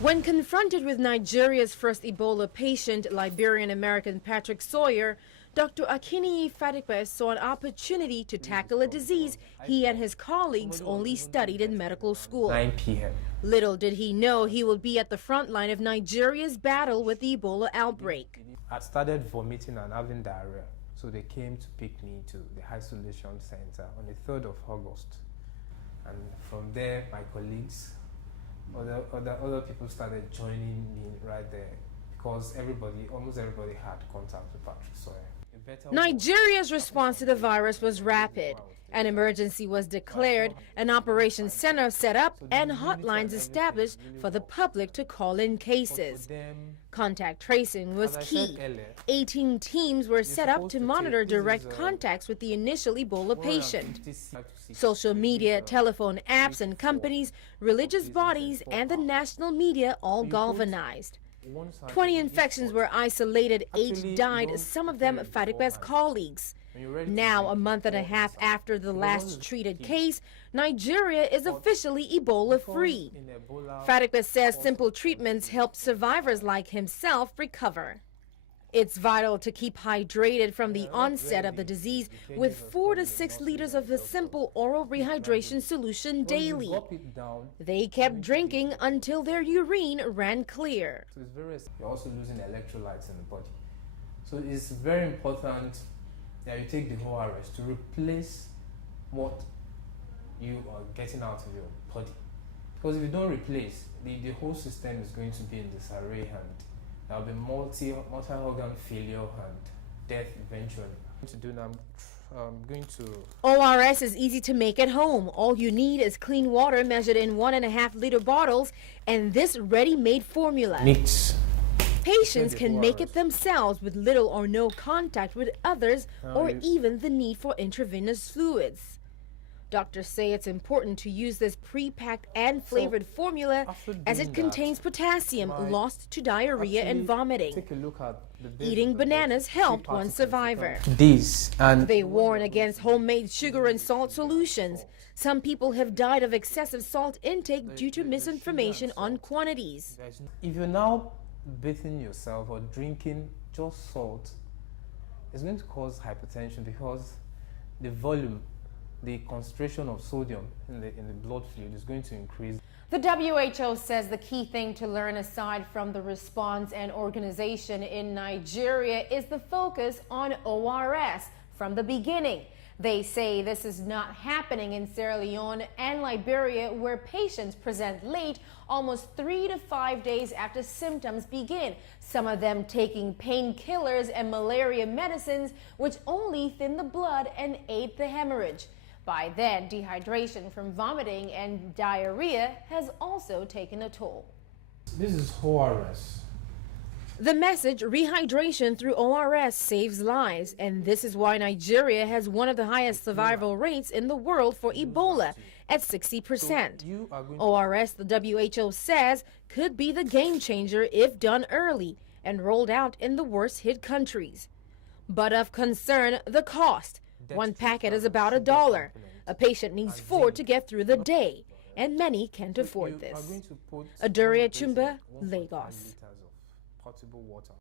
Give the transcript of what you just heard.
When confronted with Nigeria's first Ebola patient, Liberian-American Patrick Sawyer, Dr. Akini Fatikpe saw an opportunity to tackle a disease he and his colleagues only studied in medical school. 9 p.m. Little did he know he would be at the front line of Nigeria's battle with the Ebola outbreak. I started vomiting and having diarrhea, so they came to pick me to the isolation center on the 3rd of August. And from there, my colleagues, other people started joining me right there because almost everybody had contact with Patrick Sawyer. Nigeria's response to the virus was rapid. An emergency was declared, an operation center set up, and hotlines established for the public to call in cases. Contact tracing was key. 18 teams were set up to monitor direct contacts with the initial Ebola patient. Social media, telephone apps and companies, religious bodies, and the national media all galvanized. 20 infections were isolated, 8 died, some of them Fatikpe's colleagues. Now, a month and a half after the last treated case, Nigeria is officially Ebola-free. Fatikpe says simple treatments help survivors like himself recover. It's vital to keep hydrated from the onset of the disease with 4 to 6 liters of a simple oral rehydration solution daily. They kept drinking until their urine ran clear. You're also losing electrolytes in the body. So it's very important that you take the ORS to replace what you are getting out of your body. Because if you don't replace, the whole system is going to be in disarray and there will be multi-organ failure and death eventually. I'm going to ORS is easy to make at home. All you need is clean water measured in 1.5 liter bottles and this ready-made formula. Mix. Patients can make it themselves with little or no contact with others or even the need for intravenous fluids. Doctors say it's important to use this pre-packed and flavored formula as it contains potassium lost to diarrhea and vomiting. Take a look at Eating bananas helped one survivor. They warn against homemade sugar and salt solutions. Some people have died of excessive salt intake due to misinformation on quantities. If you're now bathing yourself or drinking just salt, it's going to cause hypertension because the volume, the concentration of sodium in the blood fluid is going to increase. The WHO says the key thing to learn aside from the response and organization in Nigeria is the focus on ORS from the beginning. They say this is not happening in Sierra Leone and Liberia, where patients present late, almost 3 to 5 days after symptoms begin, some of them taking painkillers and malaria medicines, which only thin the blood and aid the hemorrhage. By then, dehydration from vomiting and diarrhea has also taken a toll. This is ORS. The message, rehydration through ORS saves lives, and this is why Nigeria has one of the highest survival rates in the world for Ebola at 60%. ORS, the WHO says, could be the game changer if done early and rolled out in the worst hit countries. But of concern, the cost. One packet is about $1. A patient needs 4 to get through the day, and many can't afford this. Adaure, Achumba, Lagos.